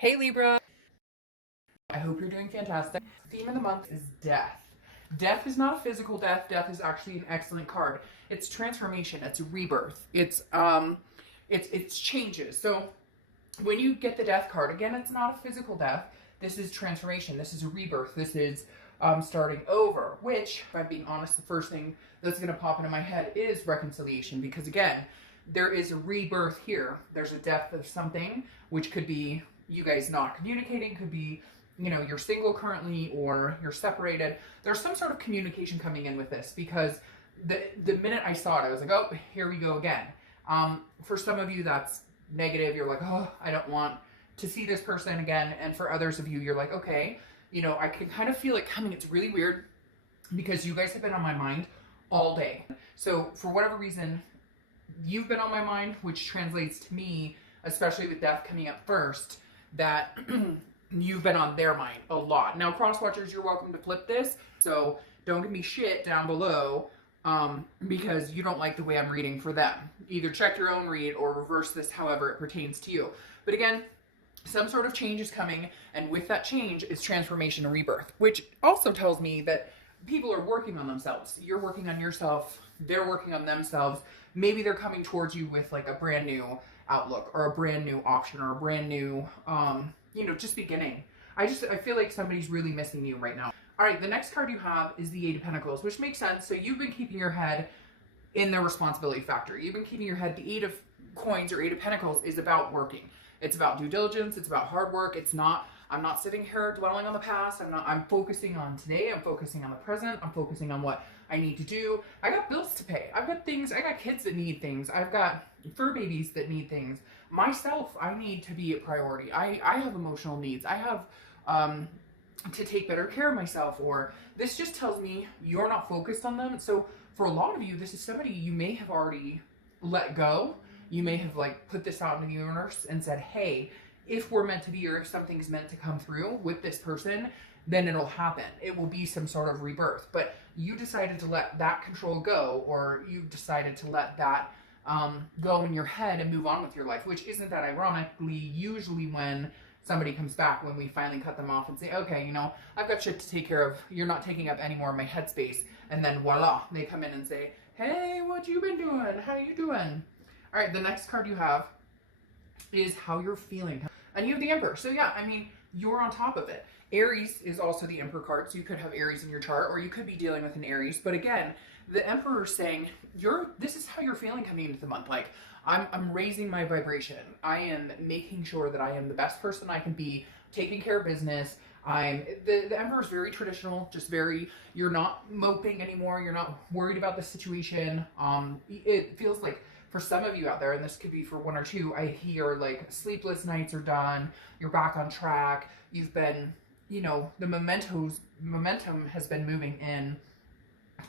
Hey Libra, I hope you're doing fantastic. Theme of the month is death. Death is not a physical death. Death is actually an excellent card. It's transformation. It's rebirth. It's changes. So when you get the death card, again, it's not a physical death. This is transformation. This is a rebirth. This is starting over. Which, if I'm being honest, the first thing that's going to pop into my head is reconciliation, because again, there is a rebirth here. There's a death of something, which could be you guys not communicating, could be, you're single currently or you're separated. There's some sort of communication coming in with this, because the minute I saw it, I was like, oh, here we go again. For some of you, that's negative. You're like, oh, I don't want to see this person again. And for others of you, you're like, okay, I can kind of feel it coming. It's really weird because you guys have been on my mind all day. So for whatever reason, you've been on my mind, which translates to me, especially with death coming up first, that you've been on their mind a lot. Now, cross watchers, you're welcome to flip this. So don't give me shit down below because you don't like the way I'm reading for them. Either check your own read or reverse this however it pertains to you. But again, some sort of change is coming, and with that change is transformation and rebirth, which also tells me that people are working on themselves. You're working on yourself. They're working on themselves. Maybe they're coming towards you with like a brand new outlook or a brand new option or a brand new, just beginning. I feel like somebody's really missing you right now. All right, the next card you have is the Eight of Pentacles, which makes sense. So you've been keeping your head in the responsibility factor. You've been keeping your head. The Eight of Coins or Eight of Pentacles is about working. It's about due diligence. It's about hard work. I'm not sitting here dwelling on the past. I'm focusing on today. I'm focusing on the present. I'm focusing on what I need to do. I got bills to pay. I've got things. I got kids that need things. I've got fur babies that need things. Myself, I need to be a priority. I have emotional needs. I have to take better care of myself, or this just tells me you're not focused on them. So for a lot of you, this is somebody you may have already let go. You may have put this out in the universe and said, hey, if we're meant to be, or if something's meant to come through with this person, then it'll happen. It will be some sort of rebirth. But you decided to let that control go, or you decided to let that go in your head and move on with your life, which isn't that ironically usually when somebody comes back, when we finally cut them off and say, okay, I've got shit to take care of. You're not taking up any more of my headspace. And then voila, they come in and say, hey, what you been doing? How you doing? All right, the next card you have is how you're feeling. And you have the Emperor. So yeah, you're on top of it. Aries is also the Emperor card. So you could have Aries in your chart, or you could be dealing with an Aries. But again, the Emperor is saying, this is how you're feeling coming into the month. I'm raising my vibration. I am making sure that I am the best person I can be, taking care of business. The Emperor is very traditional, just very, you're not moping anymore. You're not worried about the situation. It feels like for some of you out there, and this could be for one or two, I hear sleepless nights are done. You're back on track. You've been, the momentum has been moving in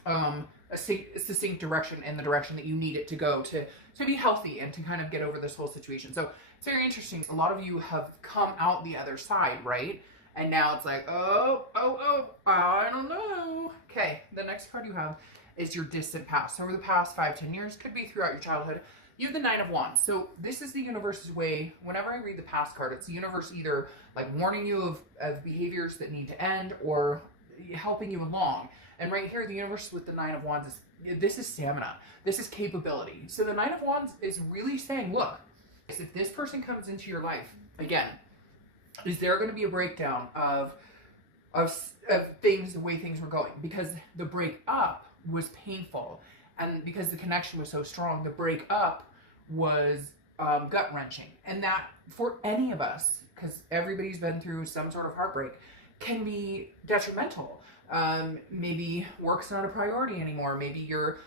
a succinct direction, in the direction that you need it to go to be healthy and to kind of get over this whole situation. So it's very interesting. A lot of you have come out the other side, right? And now it's like, oh, I don't know. Okay, the next card you have is your distant past. So over the past 5-10 years, could be throughout your childhood, you have the Nine of Wands. So this is the universe's way. Whenever I read the past card, it's the universe either warning you of behaviors that need to end, or helping you along. And right here, the universe with the Nine of Wands this is stamina. This is capability. So the Nine of Wands is really saying, look, if this person comes into your life, again, is there going to be a breakdown of things, the way things were going? Because the break up was painful, and because the connection was so strong, the break up was gut wrenching. And that for any of us, because everybody's been through some sort of heartbreak, can be detrimental. Maybe work's not a priority anymore. Maybe you're,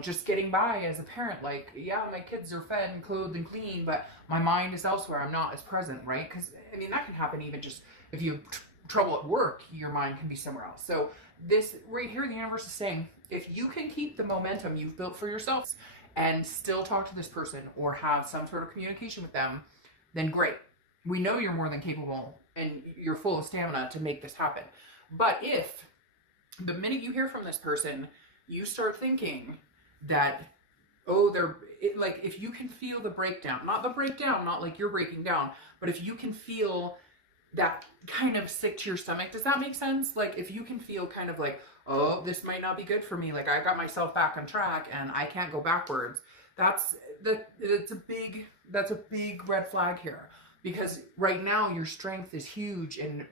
just getting by as a parent. Yeah, my kids are fed and clothed and clean, but my mind is elsewhere. I'm not as present, right? Because, that can happen even just if you have trouble at work, your mind can be somewhere else. So this right here, the universe is saying, if you can keep the momentum you've built for yourself and still talk to this person or have some sort of communication with them, then great. We know you're more than capable and you're full of stamina to make this happen. But if the minute you hear from this person, you start thinking that, if you can feel the breakdown, not like you're breaking down, but if you can feel that kind of sick to your stomach. Does that make sense? Like if you can feel kind of like, oh, this might not be good for me. Like I got myself back on track and I can't go backwards. That's a big red flag here, because right now your strength is huge and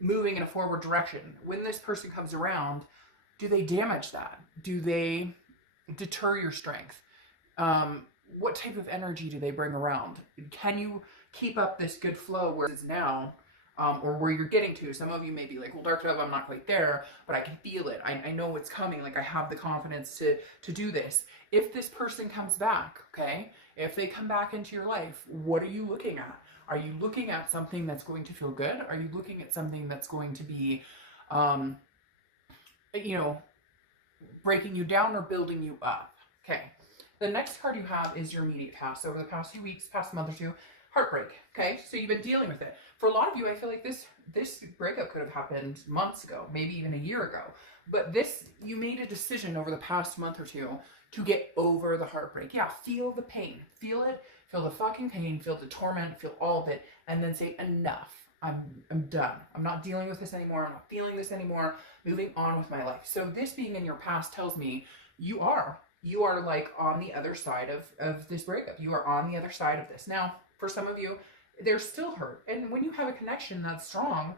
moving in a forward direction. When this person comes around, do they damage that? Do they deter your strength? What type of energy do they bring around? Can you keep up this good flow where it is now, or where you're getting to? Some of you may be like, well, Dark Dove, I'm not quite there, but I can feel it. I know it's coming. Like I have the confidence to do this. If this person comes back, okay, if they come back into your life, what are you looking at? Are you looking at something that's going to feel good? Are you looking at something that's going to be, breaking you down or building you up? Okay. The next card you have is your immediate past. Over the past few weeks, past month or two, heartbreak. Okay, so you've been dealing with it. For a lot of you, I feel like this breakup could have happened months ago, maybe even a year ago. But you made a decision over the past month or two to get over the heartbreak. Yeah, feel the pain. Feel it. Feel the fucking pain. Feel the torment. Feel all of it. And then say, enough. I'm done. I'm not dealing with this anymore. I'm not feeling this anymore. Moving on with my life. So this being in your past tells me you are like on the other side of this breakup. You are on the other side of this. Now, for some of you, there's still hurt. And when you have a connection that's strong,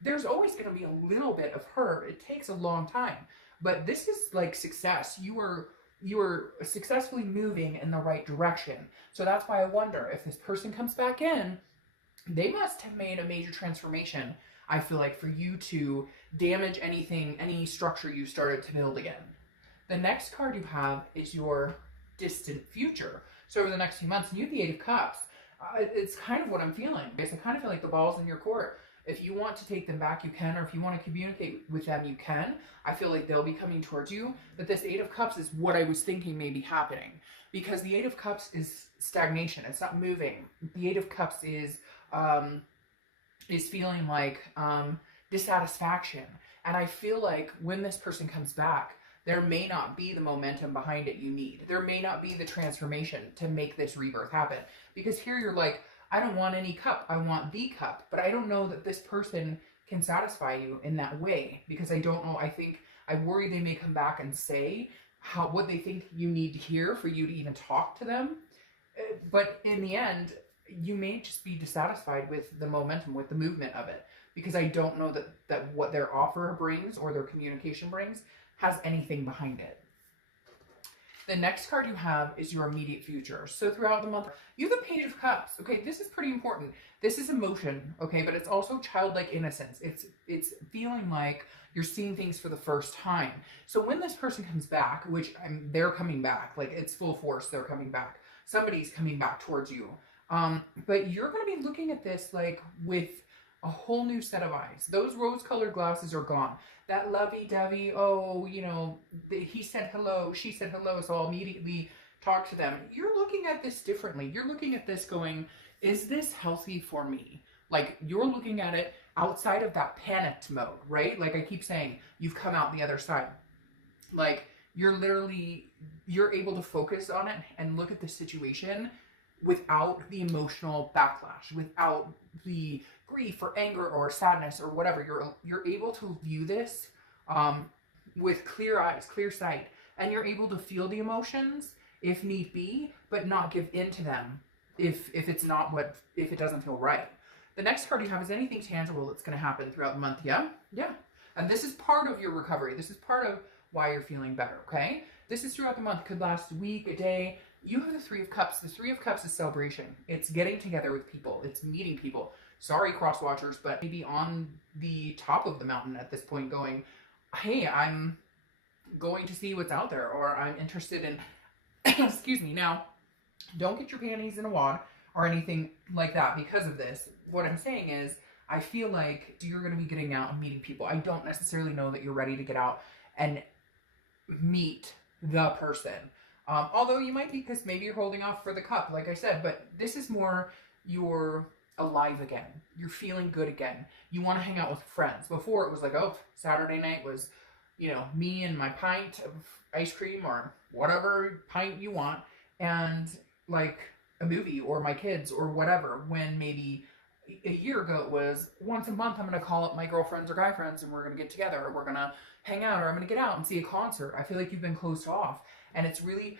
there's always going to be a little bit of hurt. It takes a long time. But this is like success. You are successfully moving in the right direction. So that's why I wonder if this person comes back in, they must have made a major transformation, I feel like, for you to damage anything, any structure you started to build again. The next card you have is your distant future. So over the next few months, and you have the Eight of Cups. It's kind of what I'm feeling. I kind of feel like the ball's in your court. If you want to take them back, you can, or if you want to communicate with them, you can. I feel like they'll be coming towards you. But this Eight of Cups is what I was thinking may be happening. Because the Eight of Cups is stagnation. It's not moving. The Eight of Cups is feeling like dissatisfaction. And I feel like when this person comes back, there may not be the momentum behind it you need. There may not be the transformation to make this rebirth happen. Because here you're like, I don't want any cup. I want the cup. But I don't know that this person can satisfy you in that way. Because I don't know. I worry they may come back and say what they think you need to hear for you to even talk to them. But in the end, you may just be dissatisfied with the momentum, with the movement of it. Because I don't know that what their offer brings or their communication brings has anything behind it. The next card you have is your immediate future. So throughout the month, you have the Page of Cups. Okay, this is pretty important. This is emotion, okay, but it's also childlike innocence. It's feeling like you're seeing things for the first time. So when this person comes back, which they're coming back, like it's full force, they're coming back. Somebody's coming back towards you. But you're going to be looking at this like with a whole new set of eyes. Those rose-colored glasses are gone. That lovey-dovey, he said hello, she said hello, so I'll immediately talk to them. You're looking at this differently. You're looking at this going, is this healthy for me? Like, you're looking at it outside of that panicked mode, right? Like I keep saying, you've come out the other side. Like, you're able to focus on it and look at the situation without the emotional backlash, without the grief or anger or sadness or whatever. You're able to view this with clear eyes, clear sight, and you're able to feel the emotions if need be, but not give in to them if it doesn't feel right. The next card you have is anything tangible that's going to happen throughout the month. Yeah. And this is part of your recovery. This is part of why you're feeling better. Okay. This is throughout the month. Could last a week, a day. You have the Three of Cups. The Three of Cups is celebration. It's getting together with people. It's meeting people. Sorry, cross-watchers, but maybe on the top of the mountain at this point going, hey, I'm going to see what's out there, or I'm interested in, excuse me. Now, don't get your panties in a wad or anything like that because of this. What I'm saying is, I feel like you're going to be getting out and meeting people. I don't necessarily know that you're ready to get out and meet the person. Although you might be, because maybe you're holding off for the cup, like I said, but this is more you're alive again. You're feeling good again. You want to hang out with friends. Before it was like, oh, Saturday night was, me and my pint of ice cream or whatever pint you want, and like a movie or my kids or whatever, when maybe A year ago it was once a month I'm going to call up my girlfriends or guy friends and we're going to get together, or we're going to hang out, or I'm going to get out and see a concert. I feel like you've been closed off, and it's really,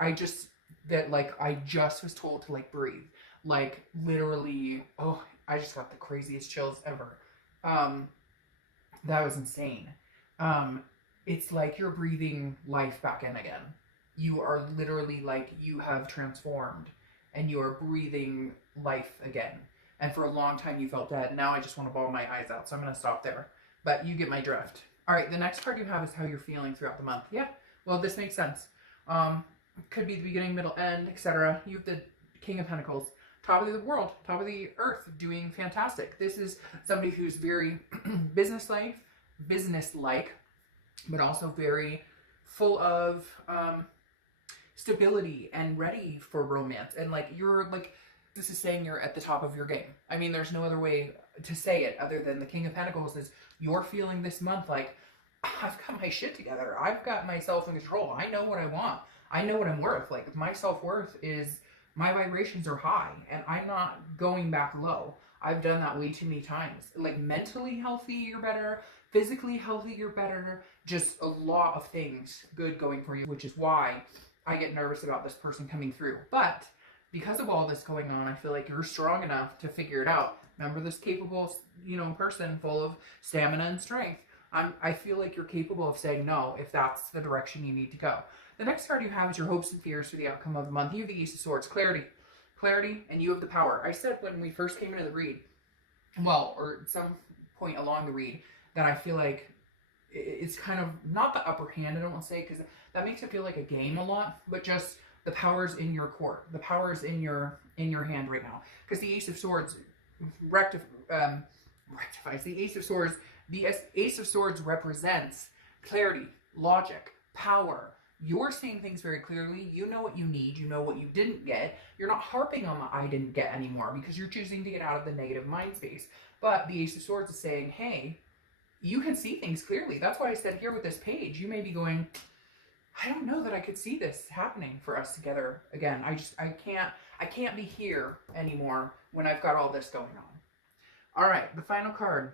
I just, that like I just was told to like breathe, like literally. Oh, I just got the craziest chills ever. That was insane. um it's like you're breathing life back in again. You are literally like, you have transformed and you are breathing life again. And for a long time you felt dead. Now I just want to bawl my eyes out, so I'm going to stop there. But you get my drift. All right, the next card you have is how you're feeling throughout the month. Yeah, well, this makes sense. Could be the beginning, middle, end, etc. You have the King of Pentacles, top of the world, top of the earth, doing fantastic. This is somebody who's very business-like, but also very full of stability and ready for romance. And like, you're like, this is saying you're at the top of your game. I mean, there's no other way to say it other than the King of Pentacles is you're feeling this month like, I've got my shit together. I've got myself in control. I know what I want. I know what I'm worth. Like, my self-worth is, my vibrations are high and I'm not going back low. I've done that way too many times. Like, mentally healthy, you're better. Physically healthy, you're better. Just a lot of things good going for you, which is why I get nervous about this person coming through. But because of all this going on, I feel like you're strong enough to figure it out. Remember, this capable, person full of stamina and strength. I feel like you're capable of saying no if that's the direction you need to go. The next card you have is your hopes and fears for the outcome of the month. You have the Ace of Swords, clarity, and you have the power. I said when we first came into the read, well, or at some point along the read, that I feel like it's kind of not the upper hand, I don't want to say, because that makes it feel like a game a lot, but just the power's in your court. The power's in your hand right now. Because the Ace of Swords rectifies. The Ace of Swords, Ace of Swords represents clarity, logic, power. You're seeing things very clearly. You know what you need. You know what you didn't get. You're not harping on the I didn't get anymore because you're choosing to get out of the negative mind space. But the Ace of Swords is saying, hey, you can see things clearly. That's why I said here with this page, you may be going, I don't know that I could see this happening for us together again. I can't be here anymore when I've got all this going on. All right, the final card,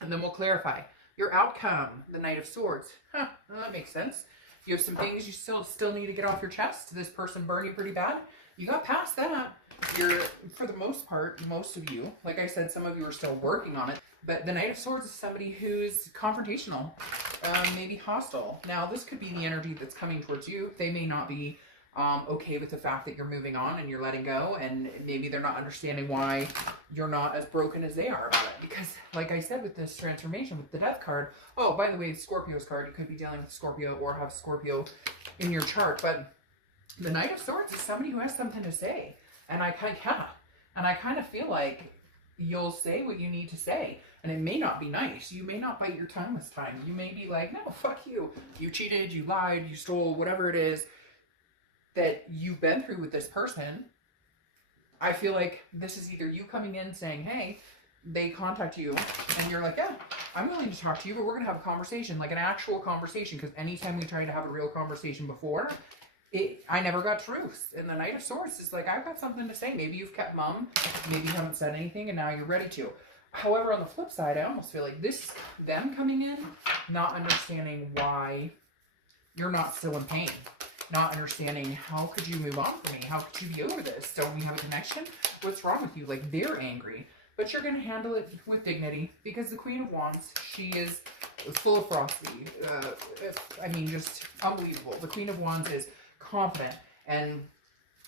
and then we'll clarify. Your outcome, the Knight of Swords. Well, that makes sense. You have some things you still need to get off your chest. This person burned you pretty bad. You got past that. You're, for the most part, most of you, like I said, some of you are still working on it. But the Knight of Swords is somebody who's confrontational, maybe hostile. Now, this could be the energy that's coming towards you. They may not be okay with the fact that you're moving on and you're letting go, and maybe they're not understanding why you're not as broken as they are about it. Because, like I said, with this transformation, with the Death card, oh, by the way, Scorpio's card, you could be dealing with Scorpio or have Scorpio in your chart, but the Knight of Swords is somebody who has something to say, and I kind of feel like you'll say what you need to say, and it may not be nice. You may not bite your tongue this time. You may be like, no, fuck you. You cheated, you lied, you stole, whatever it is that you've been through with this person. I feel like this is either you coming in saying, hey, they contact you and you're like, yeah, I'm willing to talk to you, but we're going to have a conversation, like an actual conversation, because anytime we tried to have a real conversation before, I never got truth. And the Knight of Swords is like, I've got something to say. Maybe you've kept mum, maybe you haven't said anything, and now you're ready to. However, on the flip side, I almost feel like this, them coming in, not understanding why you're not still in pain. Not understanding, how could you move on from me? How could you be over this? Don't we have a connection? What's wrong with you? Like, they're angry. But you're going to handle it with dignity, because the Queen of Wands, she is full of ferocity. Just unbelievable. The Queen of Wands is confident and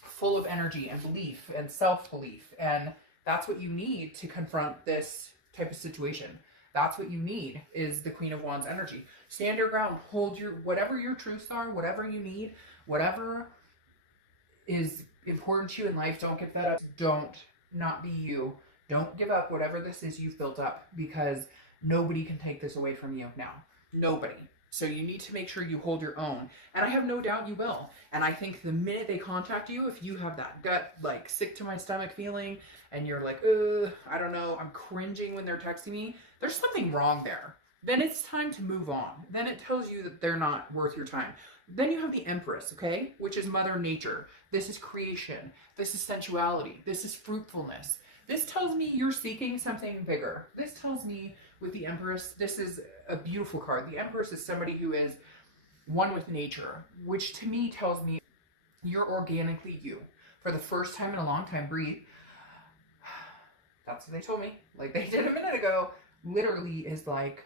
full of energy and belief and self-belief. And that's what you need to confront this type of situation. That's what you need, is the Queen of Wands energy. Stand your ground. Hold whatever your truths are, whatever you need, whatever is important to you in life. Don't get fed up. Don't not be you. Don't give up whatever this is you've built up, because nobody can take this away from you now. Nobody. So you need to make sure you hold your own. And I have no doubt you will. And I think the minute they contact you, if you have that gut, like, sick to my stomach feeling, and you're like, I don't know, I'm cringing when they're texting me, there's something wrong there. Then it's time to move on. Then it tells you that they're not worth your time. Then you have the Empress, okay? Which is Mother Nature. This is creation. This is sensuality. This is fruitfulness. This tells me you're seeking something bigger. This tells me with the Empress, this is a beautiful card. The Empress is somebody who is one with nature, which to me tells me you're organically you. For the first time in a long time, breathe. That's what they told me. Like they did a minute ago, literally is like,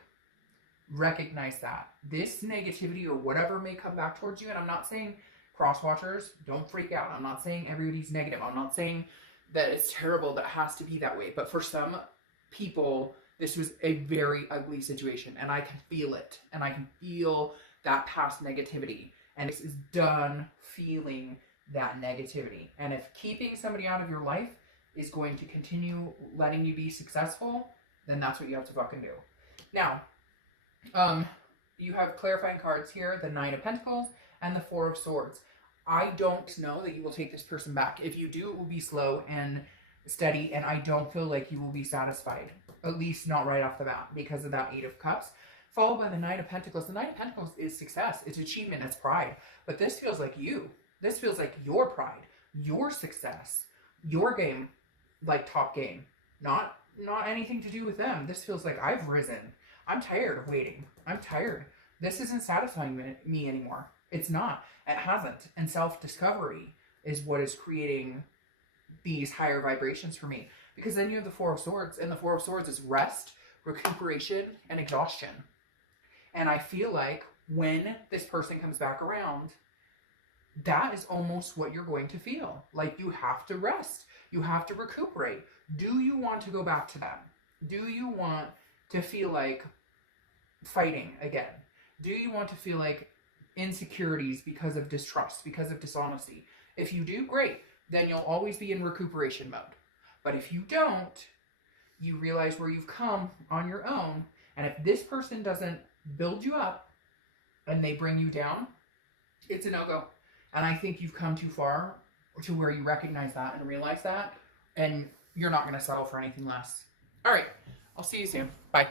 recognize that. This negativity or whatever may come back towards you, and I'm not saying cross-watchers, don't freak out. I'm not saying everybody's negative. I'm not saying that it's terrible, that it has to be that way. But for some people, this was a very ugly situation, and I can feel it. And I can feel that past negativity. And this is done feeling that negativity. And if keeping somebody out of your life is going to continue letting you be successful, then that's what you have to fucking do. Now, you have clarifying cards here, the Nine of Pentacles and the Four of Swords. I don't know that you will take this person back. If you do, it will be slow and steady, and I don't feel like you will be satisfied, at least not right off the bat, because of that Eight of Cups, followed by the Nine of Pentacles. The Nine of Pentacles is success, it's achievement, it's pride, but this feels like you. This feels like your pride, your success, your game, like top game, not anything to do with them. This feels like I've risen. I'm tired of waiting. I'm tired. This isn't satisfying me anymore. It's not. It hasn't. And self-discovery is what is creating these higher vibrations for me. Because then you have the Four of Swords, and the Four of Swords is rest, recuperation, and exhaustion. And I feel like when this person comes back around, that is almost what you're going to feel. Like you have to rest. You have to recuperate. Do you want to go back to them? Do you want to feel like fighting again? Do you want to feel like insecurities because of distrust, because of dishonesty? If you do, great. Then you'll always be in recuperation mode. But if you don't, you realize where you've come on your own. And if this person doesn't build you up and they bring you down, it's a no-go. And I think you've come too far to where you recognize that and realize that, and you're not going to settle for anything less. All right. I'll see you soon. Bye.